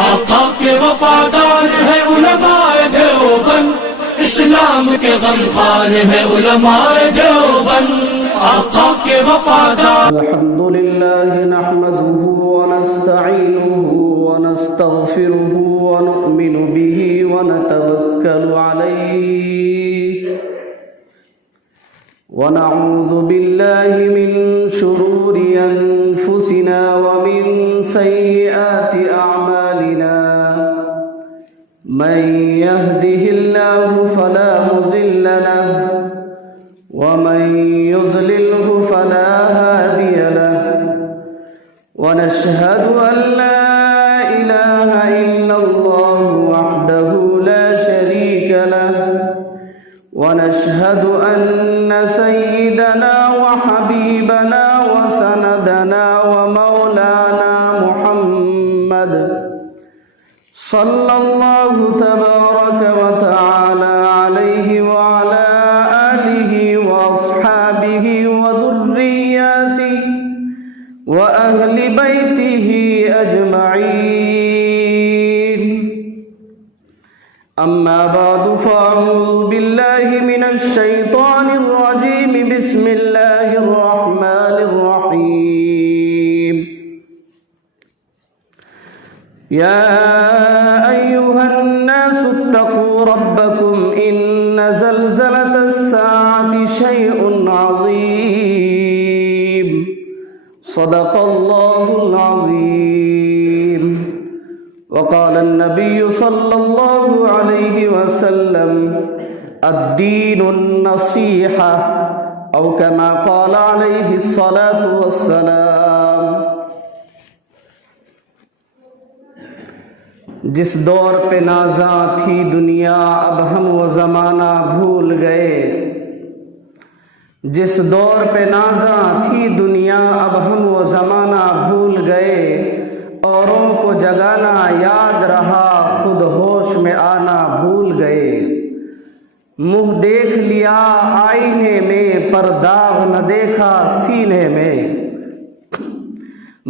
آقا کے وفادار ہے علماء دیوبند، اسلام کے غمخوار ہے علماء دیوبند، آقا کے وفادار۔ الحمد للہ نحمده ونستعینه ونستغفره ونؤمن به ونتوکل علیہ ونعوذ باللہ من شرور انفسنا ومن سیئات اعمالنا، من يهده الله فلا مضل له ومن يضلله فلا هادي له، ونشهد أن لا إله إلا الله وحده لا شريك له، ونشهد أن سيدنا وحبيبنا وسندنا ومولانا محمد صلى الله تبارك وتعالى عليه وعلى آله وأصحابه وذرياته وأهل بيته أجمعين، أما بعد فأعوذ بالله من الشيطان الرجيم، بسم الله الرحمن الرحيم، يا أيها الناس اتقوا ربكم إن زلزلة الساعة شيء عظيم، صدق الله العظيم، وقال النبي صلى الله عليه وسلم الدين النصيحة، أو كما قال عليه الصلاة والسلام۔ جس دور پہ نازاں تھی دنیا اب ہم وہ زمانہ بھول گئے، جس دور پہ نازاں تھی دنیا اب ہم وہ زمانہ بھول گئے، اوروں کو جگانا یاد رہا خود ہوش میں آنا بھول گئے، منہ دیکھ لیا آئینے میں پر داغ نہ دیکھا سینے میں،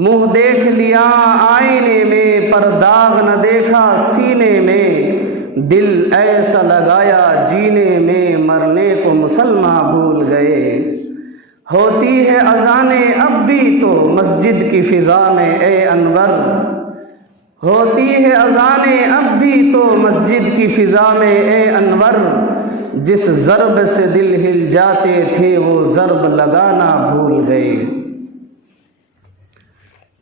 منہ دیکھ لیا آئینے میں پر داغ نہ دیکھا سینے میں، دل ایسا لگایا جینے میں مرنے کو مسلمان بھول گئے، ہوتی ہے اذانیں اب بھی تو مسجد کی فضا میں اے انور، ہوتی ہے اذانیں اب بھی تو مسجد کی فضا میں اے انور، جس ضرب سے دل ہل جاتے تھے وہ ضرب لگانا بھول گئے۔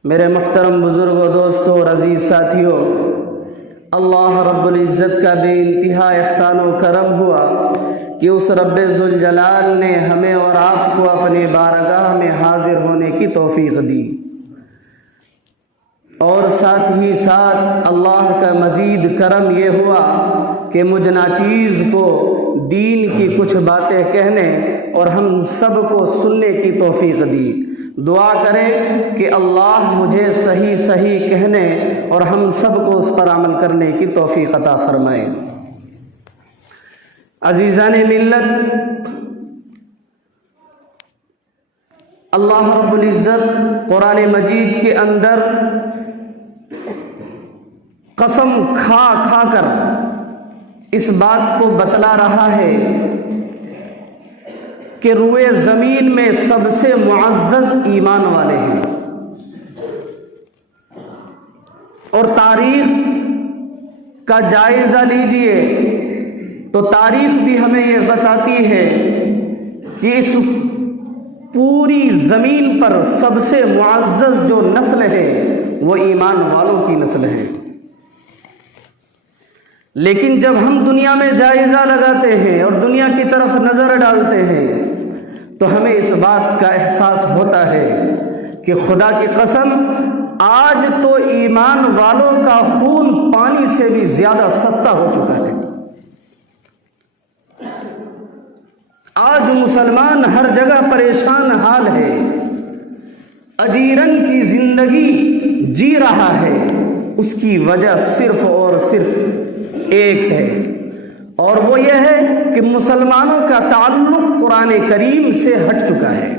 میرے محترم بزرگوں، دوستوں اور عزیز ساتھیوں، اللہ رب العزت کا بے انتہا احسان و کرم ہوا کہ اس رب ذوالجلال نے ہمیں اور آپ کو اپنے بارگاہ میں حاضر ہونے کی توفیق دی، اور ساتھ ہی ساتھ اللہ کا مزید کرم یہ ہوا کہ مجھ ناچیز کو دین کی کچھ باتیں کہنے اور ہم سب کو سننے کی توفیق دی۔ دعا کریں کہ اللہ مجھے صحیح صحیح کہنے اور ہم سب کو اس پر عمل کرنے کی توفیق عطا فرمائے۔ عزیزان ملت، اللہ رب العزت قرآن مجید کے اندر قسم کھا کھا کر اس بات کو بتلا رہا ہے کہ روئے زمین میں سب سے معزز ایمان والے ہیں، اور تاریخ کا جائزہ لیجئے تو تاریخ بھی ہمیں یہ بتاتی ہے کہ اس پوری زمین پر سب سے معزز جو نسل ہے وہ ایمان والوں کی نسل ہے۔ لیکن جب ہم دنیا میں جائزہ لگاتے ہیں اور دنیا کی طرف نظر ڈالتے ہیں تو ہمیں اس بات کا احساس ہوتا ہے کہ خدا کی قسم آج تو ایمان والوں کا خون پانی سے بھی زیادہ سستا ہو چکا ہے۔ آج مسلمان ہر جگہ پریشان حال ہے، اجیرن کی زندگی جی رہا ہے، اس کی وجہ صرف اور صرف ایک ہے، اور وہ یہ ہے کہ مسلمانوں کا تعلق قرآن کریم سے ہٹ چکا ہے۔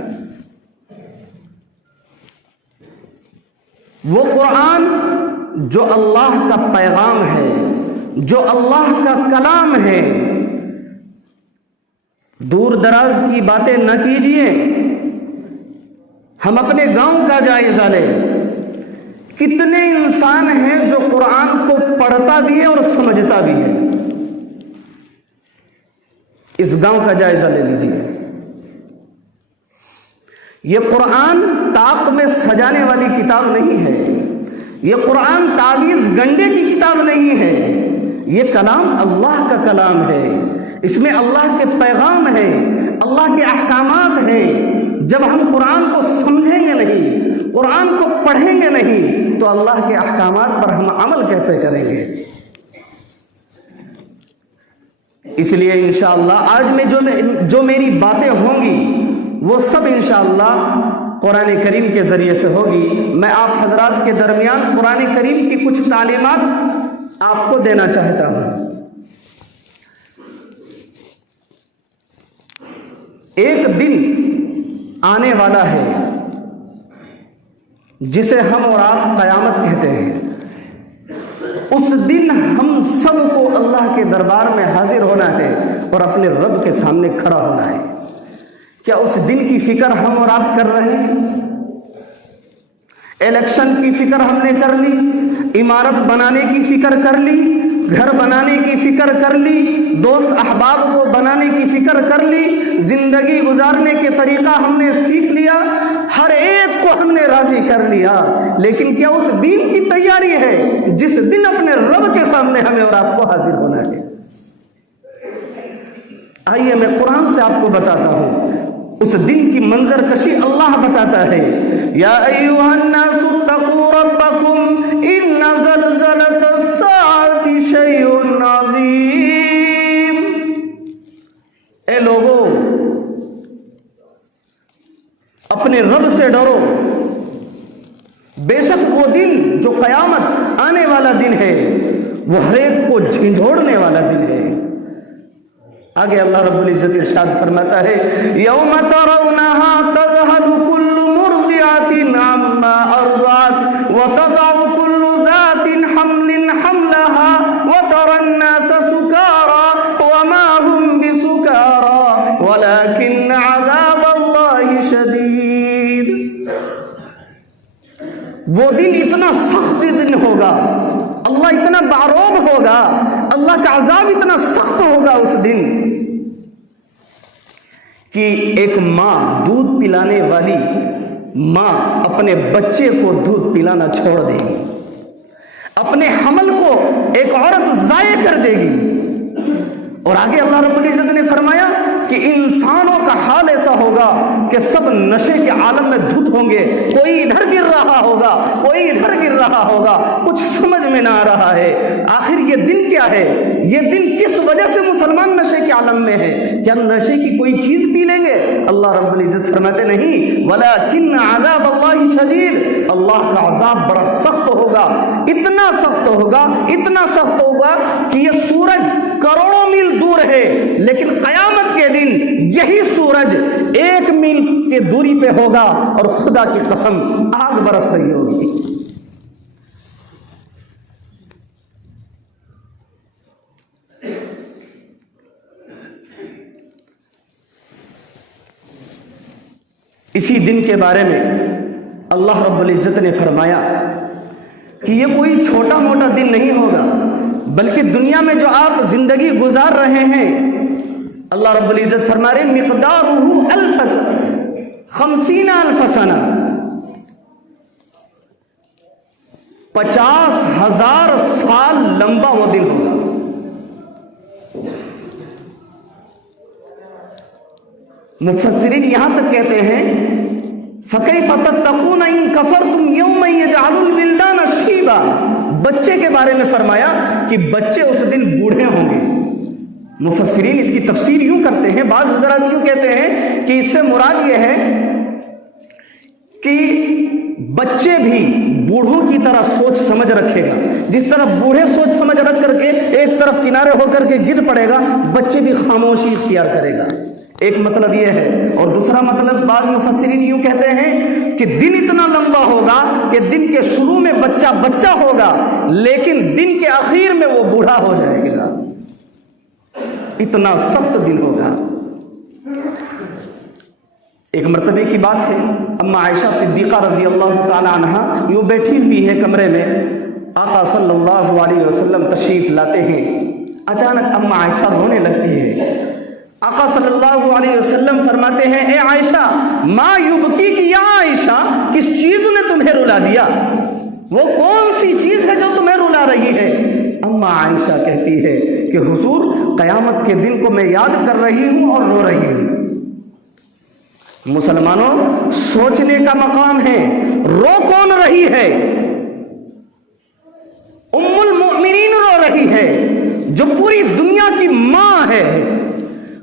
وہ قرآن جو اللہ کا پیغام ہے، جو اللہ کا کلام ہے، دور دراز کی باتیں نہ کیجیے۔ ہم اپنے گاؤں کا جائزہ لیں، کتنے انسان ہیں جو قرآن کو پڑھتا بھی ہے اور سمجھتا بھی ہے؟ اس گاؤں کا جائزہ لے لیجیے۔ یہ قرآن طاق میں سجانے والی کتاب نہیں ہے، یہ قرآن تعویذ گنڈے کی کتاب نہیں ہے، یہ کلام اللہ کا کلام ہے، اس میں اللہ کے پیغام ہے، اللہ کے احکامات ہیں۔ جب ہم قرآن کو سمجھیں گے نہیں، قرآن کو پڑھیں گے نہیں، تو اللہ کے احکامات پر ہم عمل کیسے کریں گے؟ اس لیے انشاءاللہ آج میں جو میری باتیں ہوں گی وہ سب انشاءاللہ قرآن کریم کے ذریعے سے ہوگی۔ میں آپ حضرات کے درمیان قرآن کریم کی کچھ تعلیمات آپ کو دینا چاہتا ہوں۔ ایک دن آنے والا ہے جسے ہم اور آپ قیامت کہتے ہیں۔ اس دن ہم سب کو اللہ کے دربار میں حاضر ہونا ہے اور اپنے رب کے سامنے کھڑا ہونا ہے۔ کیا اس دن کی فکر ہم اور آپ کر رہے ہیں؟ الیکشن کی فکر ہم نے کر لی، عمارت بنانے کی فکر کر لی، گھر بنانے کی فکر کر لی، دوست احباب کو بنانے کی فکر کر لی، زندگی گزارنے کے طریقہ ہم نے سیکھ لیا، ہر ایک کو ہم نے راضی کر لیا، لیکن کیا اس دن کی تیاری ہے جس دن اپنے رب کے سامنے ہمیں اور آپ کو حاضر ہونا ہے؟ آئیے میں قرآن سے آپ کو بتاتا ہوں، اس دن کی منظر کشی اللہ بتاتا ہے۔ یا ایھا الناس اتقوا ربکم ان زلزلۃ الساعۃ شیء عظیم۔ اے لوگو، اپنے رب سے ڈرو، بے شک وہ دن جو قیامت آنے والا دن ہے وہ ہر ایک کو جھنجھوڑنے والا دن ہے۔ آگے اللہ رب العزت ارشاد فرماتا ہے، یوم ترونہا تذہل کل مرضعۃ عما ارضعت وتضع کل ذات حمل حملہا وتری الناس سکارى وما هم بسکارى ولکن عذاب اللہ شدید۔ وہ دن اتنا سخت دن ہوگا، اللہ اتنا باروب ہوگا، اللہ کا عذاب اتنا سخت ہوگا اس دن کہ ایک ماں، دودھ پلانے والی ماں اپنے بچے کو دودھ پلانا چھوڑ دے گی، اپنے حمل کو ایک عورت ضائع کر دے گی۔ اور آگے اللہ رب العزت نے فرمایا کہ انسانوں کا حال ایسا ہوگا کہ سب نشے کے عالم میں دھت ہوں گے، کوئی ادھر گر رہا ہوگا، کوئی ادھر گر رہا ہوگا، کچھ سمجھ میں نہ آ رہا ہے۔ آخر یہ دن کیا ہے؟ یہ دن کس وجہ سے مسلمان نشے کے عالم میں ہے؟ کیا نشے کی کوئی چیز پی لیں گے؟ اللہ رب العزت فرماتے نہیں، ولیکن عذاب اللہ شدید، اللہ کا عذاب بڑا سخت ہوگا، اتنا سخت ہوگا، اتنا سخت ہوگا کہ یہ سورج کروڑوں میل دور ہے، لیکن قیامت کے دن یہی سورج 1 میل کے دوری پہ ہوگا اور خدا کی قسم آگ برس رہی ہوگی۔ اسی دن کے بارے میں اللہ رب العزت نے فرمایا کہ یہ کوئی چھوٹا موٹا دن نہیں ہوگا، بلکہ دنیا میں جو آپ زندگی گزار رہے ہیں، اللہ رب العزت فرما رہے مقدارہ 50,000 سنہ، 50,000 سال لمبا وہ دن ہوگا۔ مفسرین یہاں تک کہتے ہیں فَكَيْفَ تَتَّقُونَ إِن كَفَرْتُمْ يَوْمًا يَجْعَلُ الْوِلْدَانَ شِيبًا۔ بچے کے بارے میں فرمایا کہ بچے اس دن بوڑھے ہوں گے۔ مفسرین اس کی تفسیر یوں کرتے ہیں، بعض حضرات یوں کہتے ہیں کہ اس سے مراد یہ ہے کہ بچے بھی بوڑھوں کی طرح سوچ سمجھ رکھے گا، جس طرح بوڑھے سوچ سمجھ رکھ کر کے ایک طرف کنارے ہو کر کے گر پڑے گا، بچے بھی خاموشی اختیار کرے گا۔ ایک مطلب یہ ہے، اور دوسرا مطلب بعض مفسرین یوں کہتے ہیں کہ دن اتنا لمبا ہوگا کہ دن کے شروع میں بچہ بچہ ہوگا، لیکن دن کے آخر میں وہ بوڑھا ہو جائے گا، اتنا سخت دن ہوگا۔ ایک مرتبے کی بات ہے، اما عائشہ صدیقہ رضی اللہ تعالی عنہا یوں بیٹھی ہوئی ہے کمرے میں، آقا صلی اللہ علیہ وسلم تشریف لاتے ہیں، اچانک اما عائشہ رونے لگتی ہے۔ آقا صلی اللہ علیہ وسلم فرماتے ہیں، اے عائشہ ما یبکی کی، یا عائشہ کس چیز نے تمہیں رلا دیا؟ وہ کون سی چیز ہے جو تمہیں رلا رہی ہے؟ اما عائشہ کہتی ہے کہ حضور قیامت کے دن کو میں یاد کر رہی ہوں اور رو رہی ہوں۔ مسلمانوں، سوچنے کا مقام ہے، رو کون رہی ہے؟ ام المؤمنین رو رہی ہے جو پوری دنیا کی ماں ہے۔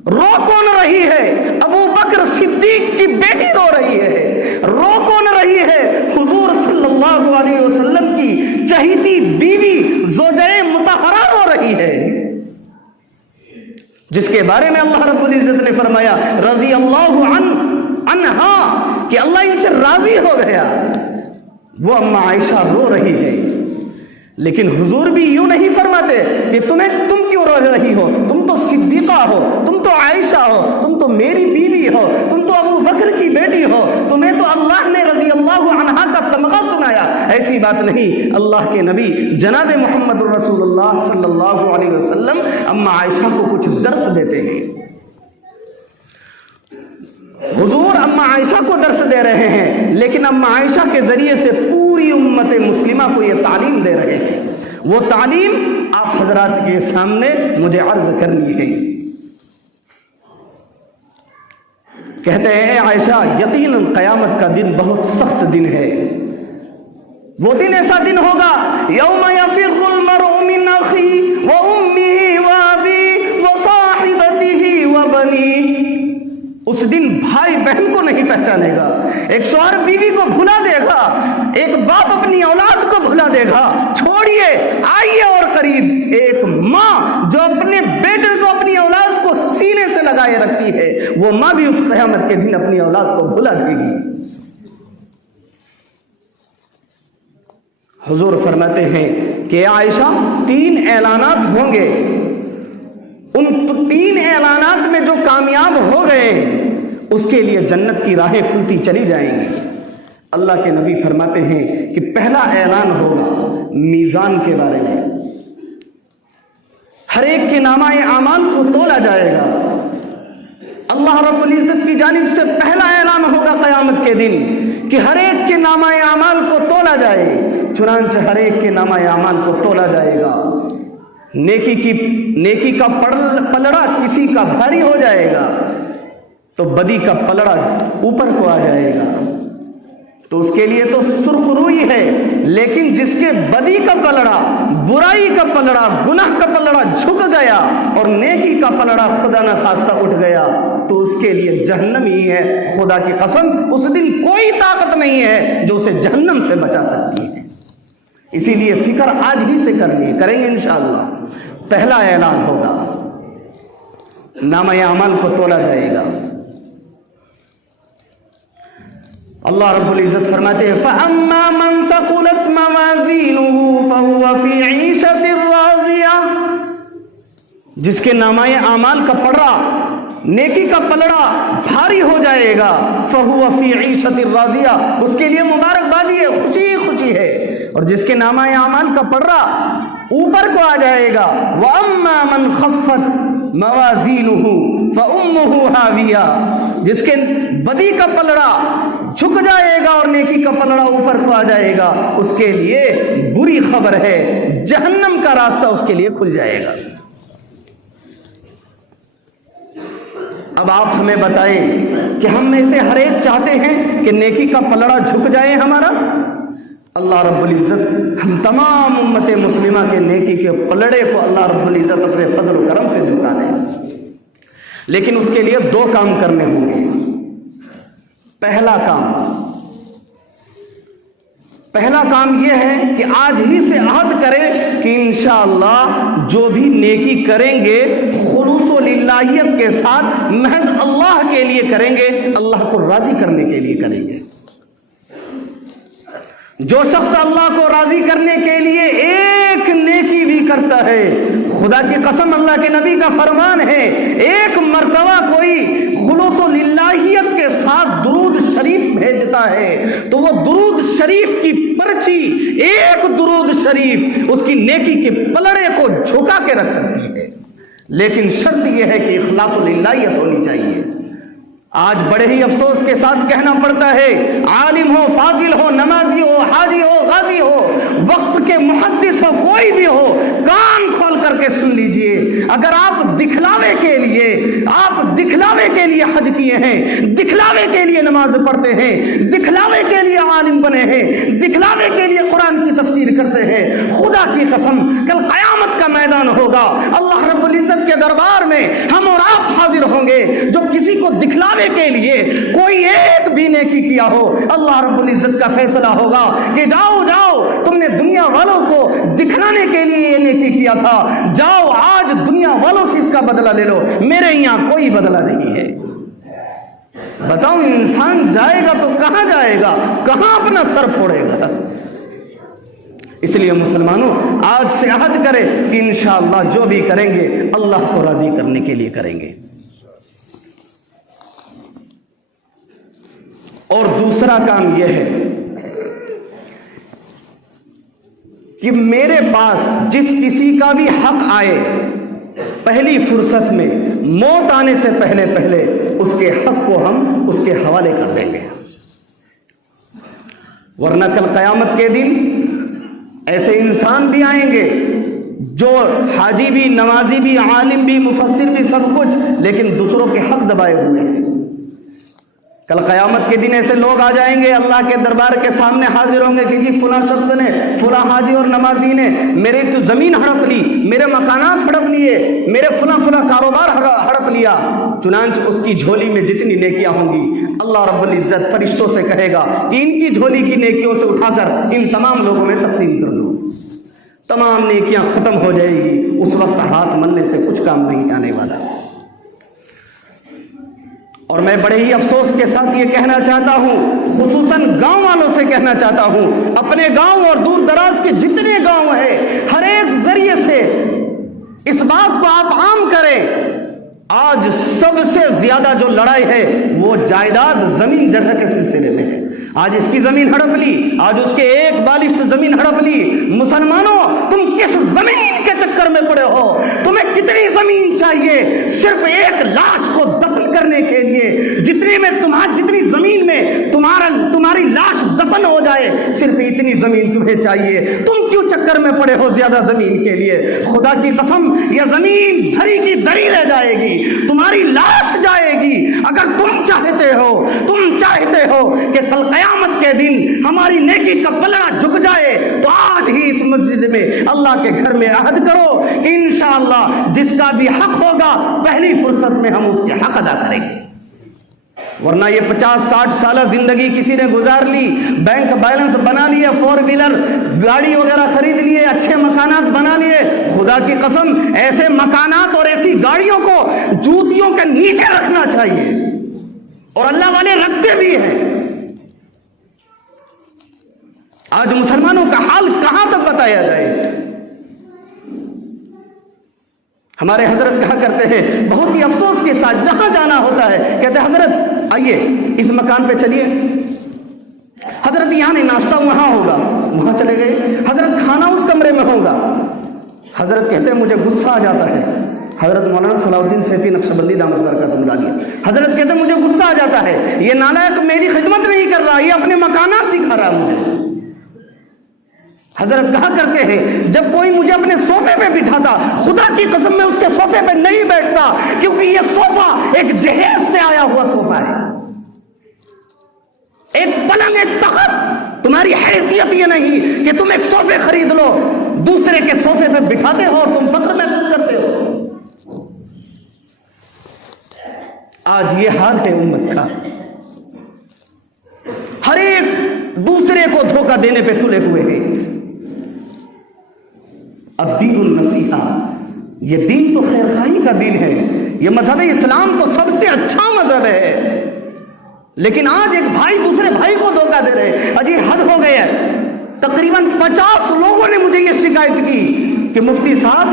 رو کون رہی ہے؟ ابو بکر صدیق کی بیٹی رو رہی ہے۔ رو کون رہی ہے؟ حضور صلی اللہ علیہ وسلم کی چہیتی بیوی زوجہ مطہرہ رو رہی ہے، جس کے بارے میں اللہ رب العزت نے فرمایا رضی اللہ عنہا کہ اللہ ان سے راضی ہو گیا۔ وہ اما عائشہ رو رہی ہے، لیکن حضور بھی یوں نہیں فرماتے کہ تم کیوں رو رہی ہو، تم تو صدیقہ ہو، تم تو عائشہ ہو، تم تو میری بیوی ہو، تم تو ابو بکر کی بیٹی ہو، تمہیں تو اللہ نے رضی اللہ عنہا کا تمغہ سنایا۔ ایسی بات نہیں، اللہ کے نبی جناب محمد رسول اللہ صلی اللہ علیہ وسلم اما عائشہ کو کچھ درس دیتے ہیں۔ حضور اما عائشہ کو درس دے رہے ہیں، لیکن اما عائشہ کے ذریعے سے پوری امت مسلمہ کو یہ تعلیم دے رہے ہیں۔ وہ تعلیم آپ حضرات کے سامنے مجھے عرض کرنی ہے۔ کہتے ہیں عائشہ یقیناً قیامت کا دن بہت سخت دن ہے۔ وہ دن ایسا دن ہوگا یوم یفر المرء من اخیہ وامہ وابیہ وصاحبتہ وبنیہ۔ اس دن بھائی بہن کو نہیں پہچانے گا، ایک شوہر بیوی کو بھلا دے گا، ایک باپ اپنی اولاد کو بھلا دے گا، چھوڑیے آئیے اور قریب ایک ماں جو اپنے بیٹے کو اپنی اولاد کو سینے سے لگائے رکھتی ہے، وہ ماں بھی اس قیامت کے دن اپنی اولاد کو بھلا دے گی۔ حضور فرماتے ہیں کہ عائشہ 3 اعلانات ہوں گے، ان 3 اعلانات میں جو کامیاب ہو گئے اس کے لیے جنت کی راہیں کھلتی چلی جائیں گی۔ اللہ کے نبی فرماتے ہیں کہ پہلا اعلان ہوگا میزان کے بارے میں، ہر ایک کے نامہ اعمال کو تولا جائے گا۔ اللہ رب العزت کی جانب سے پہلا اعلان ہوگا قیامت کے دن کہ ہر ایک کے نامہ اعمال کو تولا جائے، چنانچہ ہر ایک کے نامہ اعمال کو تولا جائے گا۔ نیکی کا پلڑا کسی کا بھاری ہو جائے گا تو بدی کا پلڑا اوپر کو آ جائے گا، تو اس کے لیے تو سرخ روئی ہے، لیکن جس کے بدی کا پلڑا، برائی کا پلڑا، گناہ کا پلڑا جھک گیا اور نیکی کا پلڑا خدا نہ خواستہ اٹھ گیا تو اس کے لیے جہنم ہی ہے۔ خدا کی قسم اس دن کوئی طاقت نہیں ہے جو اسے جہنم سے بچا سکتی ہے۔ اسی لیے فکر آج ہی سے کریں گے انشاءاللہ۔ پہلا اعلان ہوگا، نامہ اعمال کو تولا جائے گا۔ اللہ رب العزت فرماتے ہیں فَأَمَّا مَنْ ثَقُلَتْ مَوَازِينُهُ فَهُوَ فِي عِيشَةٍ رَاضِيَةٍ، جس کے نامہ اعمال کا پلڑا، نیکی کا پلڑا بھاری ہو جائے گا، فَهُوَ فِي عِيشَةٍ رَاضِيَةٍ، اس کے لیے مبارکبادی ہے، خوشی خوشی ہے۔ اور جس کے نامہ اعمال کا پلڑا اوپر کو آ جائے گا، وَأَمَّا مَنْ خَفَّتْ مَوَازِينُهُ فَأُمُّهُ هَاوِيَةٌ، جس کے بدی کا پلڑا جھک جائے گا اور نیکی کا پلڑا اوپر کو آ جائے گا، اس کے لیے بری خبر ہے، جہنم کا راستہ اس کے لیے کھل جائے گا۔ اب آپ ہمیں بتائیں کہ ہم میں سے ہر ایک چاہتے ہیں کہ نیکی کا پلڑا جھک جائے ہمارا؟ اللہ رب العزت ہم تمام امت مسلمہ کے نیکی کے پلڑے کو اللہ رب العزت اپنے فضل و کرم سے جھکا دے، لیکن اس کے لیے 2 کام کرنے ہوں گے۔ پہلا کام یہ ہے کہ آج ہی سے عہد کریں کہ انشاءاللہ جو بھی نیکی کریں گے خلوص للہ للہیت کے ساتھ محض اللہ کے لیے کریں گے، اللہ کو راضی کرنے کے لیے کریں گے۔ جو شخص اللہ کو راضی کرنے کے لیے ایک نیکی بھی کرتا ہے، خدا کی قسم اللہ کے نبی کا فرمان ہے، ایک مرتبہ کوئی خلوص و للہیت کے ساتھ درود شریف بھیجتا ہے تو وہ درود شریف کی پرچی، ایک درود شریف اس کی نیکی کے پلڑے کو جھکا کے رکھ سکتی ہے، لیکن شرط یہ ہے کہ اخلاص و للہیت ہونی چاہیے۔ آج بڑے ہی افسوس کے ساتھ کہنا پڑتا ہے، عالم ہو، فاضل ہو، نمازی ہو، حاجی ہو، غازی ہو، وقت کے محدث ہو، کوئی بھی ہو، کان کھول کر کے سن لیجئے، اگر آپ دکھلاوے کے لیے حج کیے ہیں، دکھلاوے کے لیے نماز پڑھتے ہیں، دکھلاوے کے لیے عالم بنے ہیں، دکھلاوے کے لیے قرآن کی تفسیر کرتے ہیں، خدا کی قسم کل قیامت کا میدان ہوگا، اللہ رب العزت کے دربار میں ہم اور آپ حاضر ہوں گے۔ جو کسی کو دکھلاوے کے لیے کوئی ایک بھی نیکی کیا ہو، اللہ رب العزت کا فیصلہ ہوگا کہ جاؤ جاؤ، تم نے دنیا والوں کو دکھلانے کے لیے یہ نیکی کیا تھا، جاؤ آج دنیا والوں سے اس کا بدلہ لے لو، میرے یہاں کوئی بدلہ نہیں ہے۔ بتاؤ انسان جائے گا تو کہاں جائے گا، کہاں اپنا سر پھوڑے گا؟ اس لیے مسلمانوں آج سے عہد کرے کہ انشاءاللہ جو بھی کریں گے اللہ کو راضی کرنے کے لیے کریں گے۔ اور دوسرا کام یہ ہے کہ میرے پاس جس کسی کا بھی حق آئے، پہلی فرصت میں موت آنے سے پہلے اس کے حق کو ہم اس کے حوالے کر دیں گے، ورنہ کل قیامت کے دن ایسے انسان بھی آئیں گے جو حاجی بھی، نمازی بھی، عالم بھی، مفسر بھی، سب کچھ، لیکن دوسروں کے حق دبائے ہوئے ہیں۔ کل قیامت کے دن ایسے لوگ آ جائیں گے، اللہ کے دربار کے سامنے حاضر ہوں گے کہ جی فلاں شخص نے، فلاں حاجی اور نمازی نے میری تو زمین ہڑپ لی، میرے مکانات ہڑپ لیے، میرے فلاں کاروبار ہڑپ لیا۔ چنانچہ اس کی جھولی میں جتنی نیکیاں ہوں گی، اللہ رب العزت فرشتوں سے کہے گا کہ ان کی جھولی کی نیکیوں سے اٹھا کر ان تمام لوگوں میں تقسیم کر دو۔ تمام نیکیاں ختم ہو جائے گی، اس وقت ہاتھ ملنے سے کچھ کام نہیں آنے والا۔ اور میں بڑے ہی افسوس کے ساتھ یہ کہنا چاہتا ہوں، خصوصاً گاؤں والوں سے کہنا چاہتا ہوں، اپنے گاؤں اور دور دراز کے جتنے گاؤں ہیں، ہر ایک ذریعے سے اس بات کو آپ عام کریں۔ آج سب سے زیادہ جو لڑائی ہے وہ جائیداد، زمین جگہ کے سلسلے میں ہے۔ آج اس کی زمین ہڑپ لی، آج اس کے ایک بالشت زمین ہڑپ لی۔ مسلمانوں تم کس زمین کے چکر میں پڑے ہو؟ تمہیں کتنی زمین چاہیے صرف ایک لاش کو دفن کرنے کے لیے؟ جتنی زمین میں تمہاری لاش دفن ہو جائے، صرف اتنی زمین تمہیں چاہیے۔ تم کیوں چکر میں پڑے ہو زیادہ زمین کے لیے؟ خدا کی قسم یہ زمین دھری کی دھری رہ جائے گی، تمہاری لاش جائے گی۔ اگر تم چاہتے ہو کہ کل قیامت کے دن ہماری نیکی کا پلڑا جھک جائے تو آج ہی اس مسجد میں اللہ کے گھر میں عہد کرو کہ انشاءاللہ جس کا بھی حق ہوگا پہلی فرصت میں ہم اس کے حق ادا کریں گے۔ ورنہ یہ 50-60 سالہ زندگی کسی نے گزار لی، بینک بیلنس بنا لیے، 4 ویلر گاڑی وغیرہ خرید لیے، اچھے مکانات بنا لیے۔ خدا کی قسم ایسے مکانات اور ایسی گاڑیوں کو جوتیوں کے نیچے رکھنا چاہیے، اور اللہ والے رکھتے بھی ہیں۔ آج مسلمانوں کا حال کہاں تک بتایا جائے؟ ہمارے حضرت کہا کرتے ہیں بہت ہی افسوس کے ساتھ، جہاں جانا ہوتا ہے کہتے ہیں حضرت آئیے اس مکان پہ چلیے، حضرت یہاں نہیں ناشتہ وہاں ہوگا، وہاں چلے گئے، حضرت کھانا اس کمرے میں ہوگا۔ حضرت کہتے ہیں مجھے غصہ آ جاتا ہے، حضرت مولانا صلاح الدین سیفی نقشبندی دامت برکاتہم العالیہ، حضرت کہتے ہیں مجھے غصہ آ جاتا ہے، یہ نالائق میری خدمت نہیں کر رہا، یہ اپنے مکانات دکھا رہا مجھے۔ حضرت کہا کرتے ہیں جب کوئی مجھے اپنے صوفے پہ بٹھاتا، خدا کی قسم میں اس کے صوفے پہ نہیں بیٹھتا، کیونکہ یہ صوفہ ایک جہیز سے آیا ہوا صوفہ ہے، ایک پلنگ، ایک تخت۔ تمہاری حیثیت یہ نہیں کہ تم ایک صوفے خرید لو، دوسرے کے صوفے پہ بٹھاتے ہو اور تم فخر محسوس کرتے ہو۔ آج یہ حال ہے امت کا، ہر ایک دوسرے کو دھوکہ دینے پہ تلے ہوئے ہیں۔ الدین النصیحہ، یہ دین تو خیر خواہی کا دین ہے، یہ مذہب اسلام تو سب سے اچھا مذہب ہے، لیکن آج ایک بھائی دوسرے بھائی کو دھوکہ دے رہے، اجی حد ہو گئی ہے۔ تقریباً 50 لوگوں نے مجھے یہ شکایت کی کہ مفتی صاحب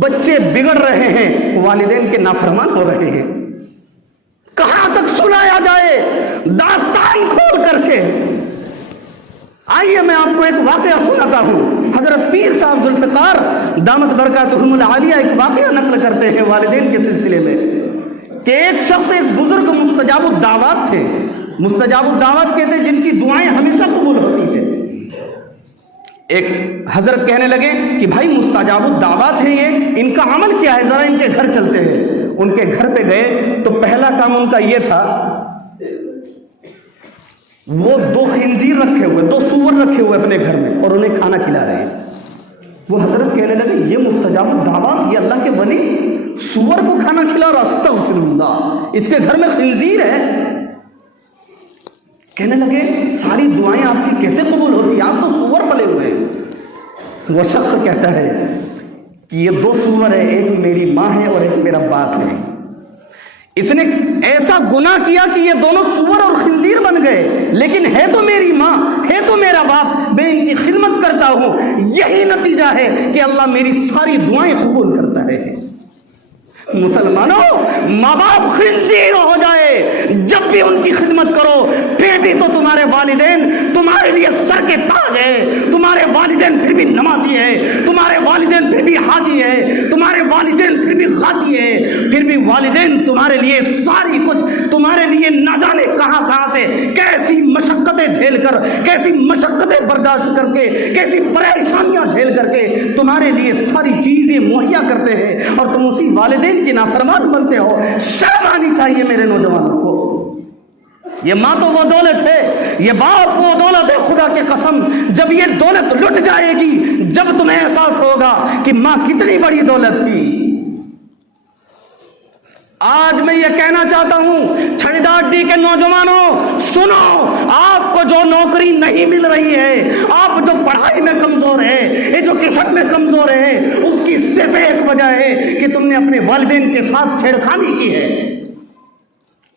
بچے بگڑ رہے ہیں، والدین کے نافرمان ہو رہے ہیں، کہاں تک سنایا جائے داستان کھول کر کے؟ آئیے میں آپ کو ایک واقعہ سناتا ہوں۔ حضرت پیر صاحب ذوالفقار دامت برکاتہم العالیہ ایک واقعہ نقل کرتے ہیں والدین کے سلسلے میں کہ ایک شخص، ایک بزرگ مستجاب الدعوات تھے۔ مستجاب الدعوات کہتے ہیں جن کی دعائیں ہمیشہ قبول ہوتی ہیں۔ ایک حضرت کہنے لگے کہ بھائی مستجاب الدعوات ہیں یہ، ان کا عمل کیا ہے، ذرا ان کے گھر چلتے ہیں۔ ان کے گھر پہ گئے تو پہلا کام ان کا یہ تھا، وہ 2 خنزیر رکھے ہوئے، 2 سور رکھے ہوئے اپنے گھر میں اور انہیں کھانا کھلا رہے ہیں۔ وہ حضرت کہنے لگے یہ مستجاب الدعوات، یہ اللہ کے ولی سور کو کھانا کھلا رہا، استغفر اللہ، اس کے گھر میں خنزیر ہے۔ کہنے لگے ساری دعائیں آپ کی کیسے قبول ہوتی ہیں، آپ تو سور پلے ہوئے ہیں۔ وہ شخص کہتا ہے کہ یہ 2 سور ہے، ایک میری ماں ہے اور ایک میرا باپ ہے۔ اس نے ایسا گناہ کیا کہ یہ دونوں سور اور خنزیر بن گئے، لیکن ہے تو میری ماں، ہے تو میرا باپ، میں ان کی خدمت کرتا ہوں، یہی نتیجہ ہے کہ اللہ میری ساری دعائیں قبول کرتا ہے۔ مسلمانوں، ماں باپ خنزیر ہو جائے، جب بھی ان کی خدمت کرو، پھر بھی تو تمہارے والدین تمہارے لیے سر کے تاج ہے، تمہارے والدین پھر بھی نمازی ہے، تمہارے والدین پھر بھی حاجی ہے، تمہارے والدین پھر بھی غازی ہے، پھر بھی والدین تمہارے لیے ساری کچھ، تمہارے لیے نہ جانے کہاں سے کیسی مشقتیں جھیل کر، کیسی مشقتیں برداشت کر کے، کیسی پریشانیاں جھیل کر کے تمہارے لیے ساری چیزیں مہیا کرتے ہیں، اور تم اسی والدین کی نافرمان بنتے ہو۔ شرم آنی چاہیے میرے نوجوانوں کو۔ یہ ماں تو وہ دولت ہے، یہ باپ وہ دولت ہے، خدا کے قسم جب یہ دولت لٹ جائے گی، جب تمہیں احساس ہوگا کہ ماں کتنی بڑی دولت تھی۔ آج میں یہ کہنا چاہتا ہوں چھڑیدار ڈی کے نوجوانوں، سنو، آپ کو جو نوکری نہیں مل رہی ہے، آپ جو پڑھائی میں کمزور ہے، ایجوکیشن میں کمزور ہے، اس کی صرف ایک وجہ ہے کہ تم نے اپنے والدین کے ساتھ چھیڑخانی کی ہے۔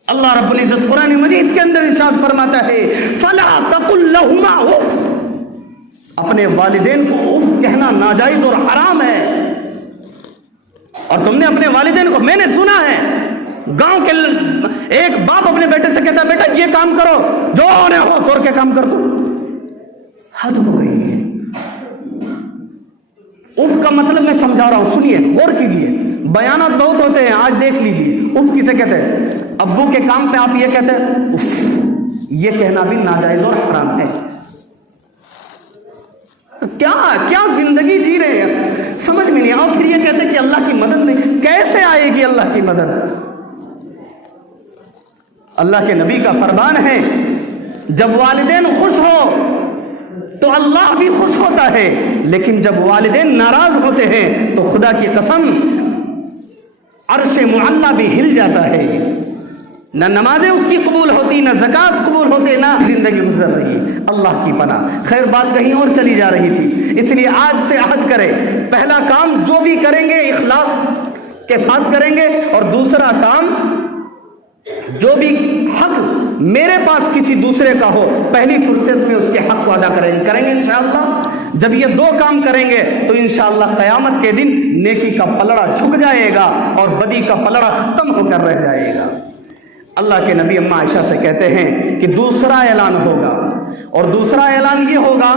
اللہ رب العزت قرآن مجید کے اندر ارشاد فرماتا ہے فَلَا تَقُلْ لَهُمَا اُفْ، اپنے والدین کو اف کہنا ناجائز اور حرام ہے۔ اور تم نے اپنے والدین کو، میں نے سنا ہے گاؤں کے ایک باپ اپنے بیٹے سے کہتا ہے بیٹا یہ کام کرو، جو ہونے ہو توڑ کے کام کر دو۔ حد ہو گئی ہے۔ اف کا مطلب میں سمجھا رہا ہوں، سنیے، غور کیجئے، بیانات بہت ہوتے ہیں، آج دیکھ لیجئے۔ اف کسے کہتے ہیں؟ ابو کے کام پہ آپ یہ کہتے ہیں اف، یہ کہنا بھی ناجائز اور حرام ہے۔ کیا زندگی جی رہے ہیں، سمجھ میں نہیں آؤ۔ پھر یہ کہتے ہیں کہ اللہ کی مدد نہیں، کیسے آئے گی اللہ کی مدد؟ اللہ کے نبی کا فرمان ہے جب والدین خوش ہو تو اللہ بھی خوش ہوتا ہے، لیکن جب والدین ناراض ہوتے ہیں تو خدا کی قسم عرش معلی بھی ہل جاتا ہے۔ نہ نمازیں اس کی قبول ہوتی، نہ زکوٰۃ قبول ہوتے، نہ زندگی گزر رہی۔ اللہ کی پناہ۔ خیر بات کہیں اور چلی جا رہی تھی، اس لیے آج سے عہد کریں، پہلا کام جو بھی کریں گے اخلاص کے ساتھ کریں گے، اور دوسرا کام جو بھی حق میرے پاس کسی دوسرے کا ہو، پہلی فرصت میں اس کے حق کو ادا کریں گے انشاءاللہ۔ جب یہ 2 کام کریں گے تو انشاءاللہ قیامت کے دن نیکی کا پلڑا جھک جائے گا اور بدی کا پلڑا ختم ہو کر رہ جائے گا۔ اللہ کے نبی اماں عائشہ سے کہتے ہیں کہ دوسرا اعلان ہوگا، اور دوسرا اعلان یہ ہوگا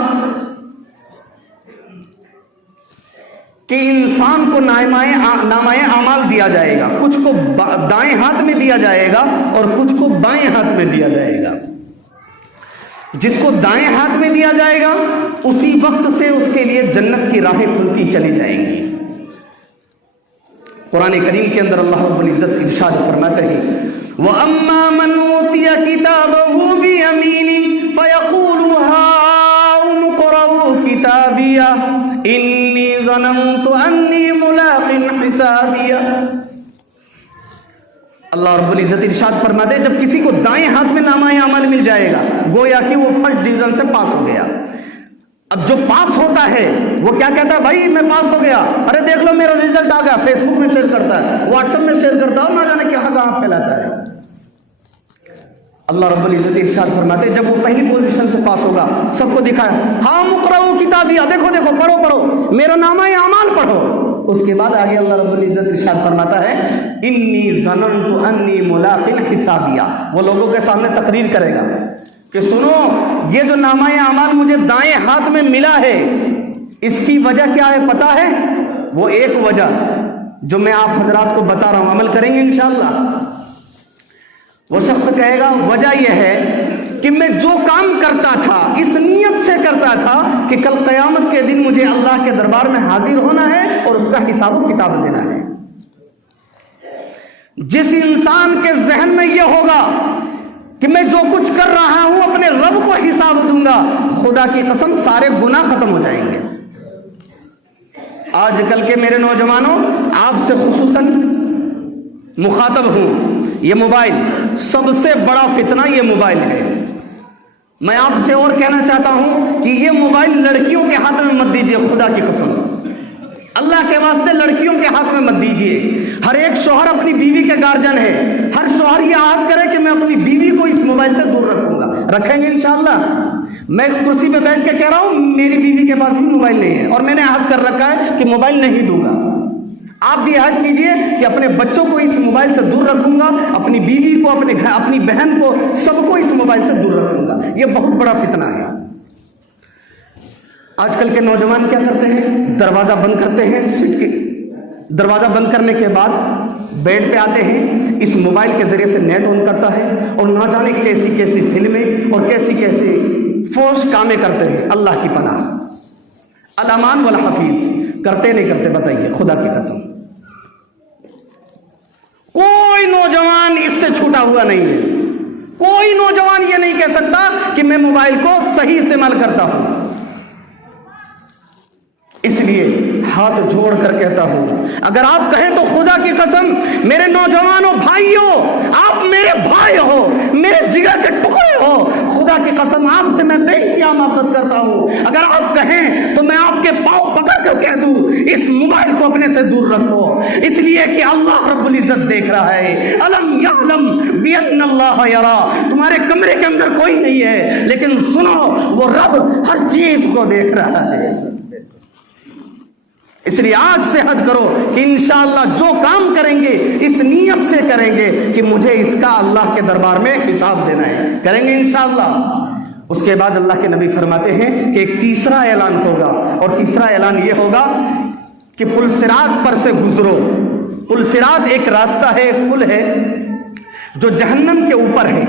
کہ انسان کو نامہ اعمال دیا جائے گا، کچھ کو دائیں ہاتھ میں دیا جائے گا اور کچھ کو بائیں ہاتھ میں دیا جائے گا۔ جس کو دائیں ہاتھ میں دیا جائے گا اسی وقت سے اس کے لیے جنت کی راہیں کھلتی چلی جائیں گی۔ قرآن کریم کے اندر اللہ رب العزت ارشاد فرماتے ہیں وَأَمَّا مَنْ أُوتِيَ كِتَابَهُ بِيَمِينِهِ فَيَقُولُ هَاؤُمُ اقْرَءُوا كِتَابِيَهْ إِنِّي ظَنَنتُ أَنِّي مُلَاقٍ حِسَابِيَهْ۔ اللہ رب العزت ارشاد فرماتے ہیں جب کسی کو دائیں ہاتھ میں نامہ اعمال مل جائے گا، گویا کہ وہ فرسٹ ڈویژن سے پاس ہو گیا، اب جو پاس ہوتا ہے وہ کیا کہتا ہے؟ بھائی میں پاس ہو گیا، ارے دیکھ لو میرا رزلٹ آ گیا، فیس بک میں شیئر کرتا ہے، واٹس ایپ میں شیئر کرتا ہے، نہ جانے کہاں پھیلاتا ہے۔ اللہ رب العزت ارشاد فرماتے ہیں جب وہ پہلی پوزیشن سے پاس ہوگا، سب کو دکھایا، ہاں مقرؤ کتابیہ، دیکھو دیکھو، پڑھو پڑھو میرا نامہ اعمال پڑھو۔ اس کے بعد آگے اللہ رب العزت ارشاد فرماتا ہے انی ظننت انی ملاق حسابیہ، وہ لوگوں کے سامنے تقریر کرے گا کہ سنو یہ جو نامہ اعمال مجھے دائیں ہاتھ میں ملا ہے، اس کی وجہ کیا ہے پتا ہے؟ وہ ایک وجہ جو میں آپ حضرات کو بتا رہا ہوں، عمل کریں گے انشاءاللہ۔ وہ شخص کہے گا وجہ یہ ہے کہ میں جو کام کرتا تھا اس نیت سے کرتا تھا کہ کل قیامت کے دن مجھے اللہ کے دربار میں حاضر ہونا ہے اور اس کا حساب و کتاب دینا ہے۔ جس انسان کے ذہن میں یہ ہوگا کہ میں جو کچھ کر رہا ہوں اپنے رب کو حساب دوں گا، خدا کی قسم سارے گناہ ختم ہو جائیں گے۔ آج کل کے میرے نوجوانوں، آپ سے خصوصاً مخاطب ہوں، یہ موبائل سب سے بڑا فتنہ یہ موبائل ہے۔ میں آپ سے اور کہنا چاہتا ہوں کہ یہ موبائل لڑکیوں کے ہاتھ میں مت دیجیے، خدا کی قسم اللہ کے واسطے لڑکیوں کے ہاتھ میں مت دیجیے۔ ہر ایک شوہر اپنی بیوی کے گارجن ہے، ہر شوہر یہ عہد کرے کہ میں اپنی بیوی کو اس موبائل سے دور رکھوں گا، رکھیں گے انشاءاللہ۔ میں کرسی پہ بیٹھ کے کہہ رہا ہوں میری بیوی کے پاس بھی موبائل نہیں ہے اور میں نے عہد کر رکھا ہے کہ موبائل نہیں دوں گا۔ آپ بھی عہد کیجئے کہ اپنے بچوں کو اس موبائل سے دور رکھوں گا، اپنی بیوی کو، اپنی بہن کو، سب کو اس موبائل سے دور رکھوں گا۔ یہ بہت بڑا فتنہ ہے۔ آج کل کے نوجوان کیا کرتے ہیں؟ دروازہ بند کرتے ہیں، دروازہ بند کرنے کے بعد بیڈ پہ آتے ہیں، اس موبائل کے ذریعے سے نیٹ آن کرتا ہے اور نہ جانے کیسی کیسی فلمیں اور کیسی کیسی فوش کامیں کرتے ہیں۔ اللہ کی پناہ، الامان والحفیظ، کرتے نہیں کرتے بتائیے خدا کی قسم؟ کوئی نوجوان اس سے چھوٹا ہوا نہیں ہے۔ کوئی نوجوان یہ نہیں کہہ سکتا کہ میں موبائل کو صحیح استعمال کرتا ہوں۔ اس لیے ہاتھ جوڑ کر کہتا ہوں، اگر آپ کہیں تو خدا کی قسم میرے نوجوانوں بھائیوں، آپ میرے بھائی ہو، میرے جگر کے ٹکڑے ہو، خدا کی قسم آپ سے میں بے انتہا محبت کرتا ہوں۔ اگر آپ کہیں تو میں آپ کے پاؤں پکڑ کر کہہ دوں اس موبائل کو اپنے سے دور رکھو، اس لیے کہ اللہ رب العزت دیکھ رہا ہے۔ الم یعلم بان اللہ یرا، تمہارے کمرے کے اندر کوئی نہیں ہے لیکن سنو وہ رب ہر چیز کو دیکھ رہا ہے۔ اس لیے آج سے عہد کرو کہ انشاءاللہ جو کام کریں گے اس نیت سے کریں گے کہ مجھے اس کا اللہ کے دربار میں حساب دینا ہے، کریں گے انشاءاللہ۔ اس کے بعد اللہ کے نبی فرماتے ہیں کہ ایک تیسرا اعلان ہوگا، اور تیسرا اعلان یہ ہوگا کہ پل صراط پر سے گزرو۔ پل صراط ایک راستہ ہے، ایک پل ہے جو جہنم کے اوپر ہے،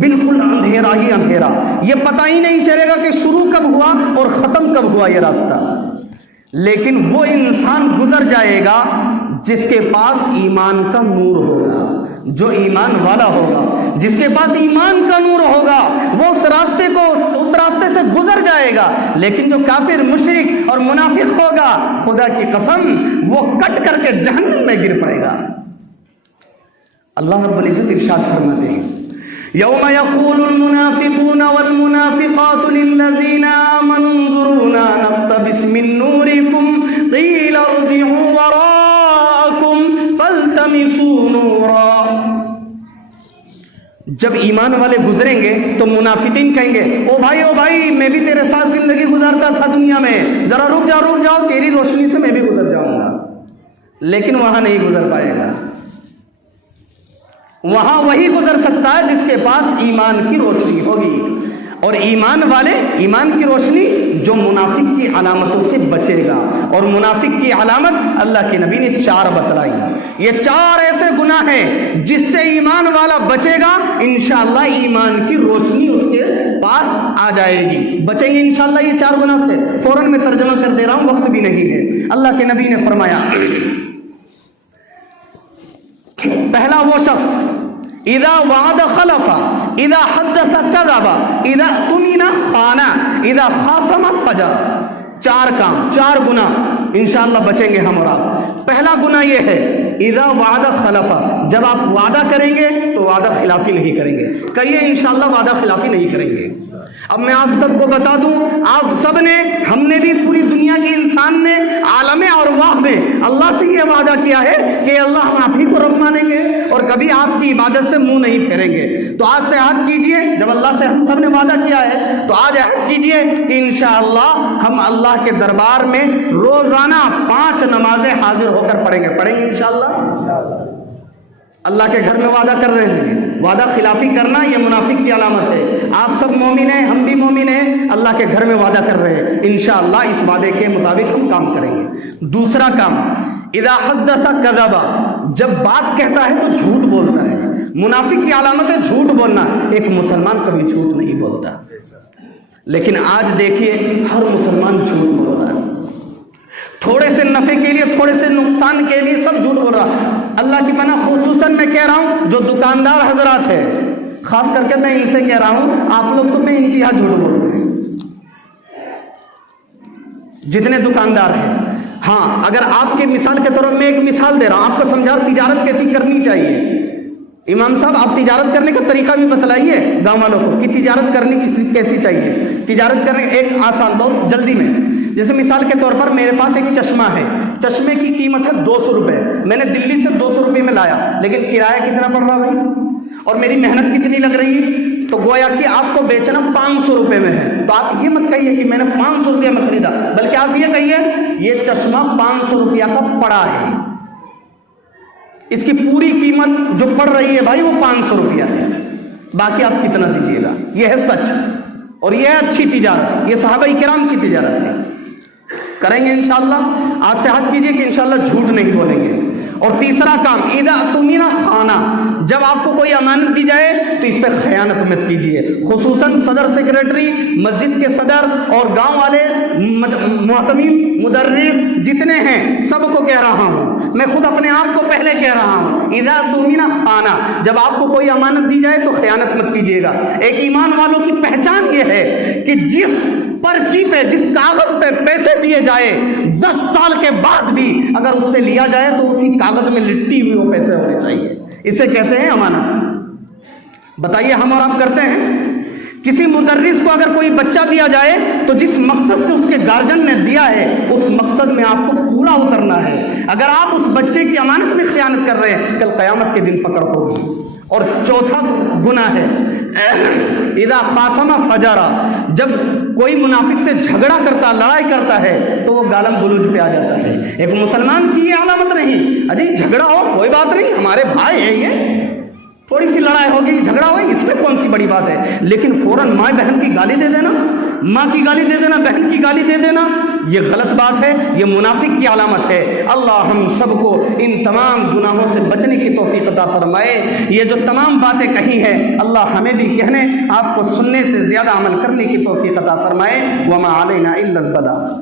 بالکل اندھیرا ہی اندھیرا، یہ پتہ ہی نہیں چلے گا کہ شروع کب ہوا اور ختم کب ہوا یہ راستہ۔ لیکن وہ انسان گزر جائے گا جس کے پاس ایمان کا نور ہوگا، جو ایمان والا ہوگا، جس کے پاس ایمان کا نور ہوگا وہ اس راستے سے گزر جائے گا۔ لیکن جو کافر، مشرک اور منافق ہوگا، خدا کی قسم وہ کٹ کر کے جہنم میں گر پڑے گا۔ اللہ رب العزت ارشاد فرماتے ہیں یوم یقول المنافقون والمنافقات للذین آمنوا انظرونا نقتبس من نورکم قیل ارجعوا وراءکم فالتمسوا نورا۔ جب ایمان والے گزریں گے تو منافقین کہیں گے او بھائی میں بھی تیرے ساتھ زندگی گزارتا تھا دنیا میں، ذرا رک جاؤ تیری روشنی سے میں بھی گزر جاؤں گا۔ لیکن وہاں نہیں گزر پائے گا، وہاں وہی گزر سکتا ہے جس کے پاس ایمان کی روشنی ہوگی، اور ایمان والے، ایمان کی روشنی جو منافق کی علامتوں سے بچے گا۔ اور منافق کی علامت اللہ کے نبی نے 4 بتلائی۔ یہ 4 ایسے گناہ ہیں جس سے ایمان والا بچے گا، انشاءاللہ ایمان کی روشنی اس کے پاس آ جائے گی، بچیں گے انشاءاللہ یہ 4 گناہ سے۔ فوراً میں ترجمہ کر دے رہا ہوں، وقت بھی نہیں ہے۔ اللہ کے نبی نے فرمایا پہلا وہ شخص اذا وعد خلف، اذا حدث کذب، اذا اؤتمن خان، اذا خاصم فجر۔ 4 کام، 4 گناہ انشاءاللہ بچیں گے ہم اور آپ۔ پہلا گناہ یہ ہے اذا وعد خلف، جب آپ وعدہ کریں گے تو وعدہ خلافی نہیں کریں گے، کہیے انشاءاللہ وعدہ خلافی نہیں کریں گے۔ اب میں آپ سب کو بتا دوں، آپ سب نے، ہم نے بھی، پوری دنیا کے انسان نے عالم ارواح میں اللہ سے یہ وعدہ کیا ہے کہ اللہ ہم آپ ہی کو رب مانیں گے اور کبھی آپ کی عبادت سے منہ نہیں پھیریں گے۔ تو آج سے عہد کیجئے، جب اللہ سے ہم سب نے وعدہ کیا ہے تو آج عہد کیجئے کہ انشاءاللہ ہم اللہ کے دربار میں روزانہ 5 نمازیں حاضر ہو کر پڑھیں گے انشاءاللہ۔ اللہ کے گھر میں وعدہ کر رہے ہیں، وعدہ خلافی کرنا یہ منافق کی علامت ہے۔ آپ سب مومن ہیں، ہم بھی مومن ہیں، اللہ کے گھر میں وعدہ کر رہے ہیں، انشاءاللہ اس وعدے کے مطابق ہم کام کریں گے۔ دوسرا کام، اذا حدث کذب، جب بات کہتا ہے تو جھوٹ بولتا ہے۔ منافق کی علامت ہے جھوٹ بولنا، ایک مسلمان کبھی جھوٹ نہیں بولتا، لیکن آج دیکھیے ہر مسلمان جھوٹ بول رہا ہے، تھوڑے سے نفع کے لیے، تھوڑے سے نقصان کے لیے سب جھوٹ بول رہا۔ اللہ کی پناہ خصوصاً میں کہہ رہا ہوں جو دکاندار حضرات ہیں، خاص کر کے میں ان سے کہہ رہا ہوں، آپ لوگ تو بے انتہا جھوٹ بولتے ہیں جتنے دکاندار ہیں۔ ہاں، اگر آپ کے مثال کے طور پر میں ایک مثال دے رہا ہوں، آپ کو سمجھا تجارت کیسی کرنی چاہیے۔ امام صاحب آپ تجارت کرنے کا طریقہ بھی بتلائیے گاؤں والوں کو کہ تجارت کرنی کیسی چاہیے۔ تجارت کرنے ایک آسان، بہت جلدی میں، جیسے مثال کے طور پر میرے پاس ایک چشمہ ہے، چشمے کی قیمت ہے 200 روپے، میں نے دلی سے 200 روپے میں لایا، لیکن کرایہ کتنا پڑ رہا بھائی اور میری محنت کتنی لگ رہی ہے؟ تو گویا کہ آپ کو بیچنا 500 روپے میں ہے۔ تو آپ یہ مت کہیے کہ میں نے 500 روپیہ میں خریدا، بلکہ آپ یہ کہیے یہ چشمہ 500 روپیہ کا پڑا ہے، اس کی پوری قیمت جو پڑ رہی ہے بھائی وہ 500 روپیہ ہے، باقی آپ کتنا دیجیے گا۔ یہ ہے سچ اور یہ ہے اچھی تجارت، یہ صحابہ کرام کی تجارت ہے۔ کریں گے انشاءاللہ، آج سے عہد کیجئے کہ انشاءاللہ جھوٹ نہیں بولیں گے۔ اور تیسرا کام، اذا اؤتمن خانہ، جب آپ کو کوئی امانت دی جائے تو اس پہ خیانت مت کیجیے، خصوصاً صدر سیکریٹری، مسجد کے صدر اور گاؤں والے محتمین، مدرس جتنے ہیں سب کو کہہ رہا ہوں، میں خود اپنے آپ کو پہلے کہہ رہا ہوں، اذا اؤتمن خانہ، جب آپ کو کوئی امانت دی جائے تو خیانت مت کیجیے گا۔ ایک ایمان والوں کی پہچان یہ ہے کہ جس پرچی پہ، جس کاغذ پہ پیسے دیے جائے 10 سال کے بعد بھی اگر اس سے لیا جائے تو اسی کاغذ میں لٹی ہوئی وہ پیسے ہونے چاہیے، اسے کہتے ہیں امانت۔ بتائیے ہم اور آپ کرتے ہیں؟ کسی مدرس کو اگر کوئی بچہ دیا جائے تو جس مقصد سے اس کے گارجن نے دیا ہے اس مقصد میں آپ کو پورا اترنا ہے۔ اگر آپ اس بچے کی امانت میں خیانت کر رہے ہیں، کل قیامت کے دن پکڑ ہوگی۔ اور چوتھا گناہ ہے اذا خاصم فجر، جب کوئی منافق سے جھگڑا کرتا، لڑائی کرتا ہے تو وہ گالم گلوچ پہ آ جاتا ہے۔ ایک مسلمان کی یہ علامت نہیں، اجی جھگڑا ہو کوئی بات نہیں، ہمارے بھائی ہیں، یہ تھوڑی سی لڑائی ہوگی، جھگڑا ہوگی، اس میں کون سی بڑی بات ہے، لیکن فوراً ماں بہن کی گالی دے دینا، ماں کی گالی دے دینا، بہن کی گالی دے دینا، یہ غلط بات ہے، یہ منافق کی علامت ہے۔ اللہ ہم سب کو ان تمام گناہوں سے بچنے کی توفیق عطا فرمائے۔ یہ جو تمام باتیں کہی ہیں اللہ ہمیں بھی کہنے، آپ کو سننے سے زیادہ عمل کرنے کی توفیق عطا فرمائے۔ وما علینا الا البلاغ۔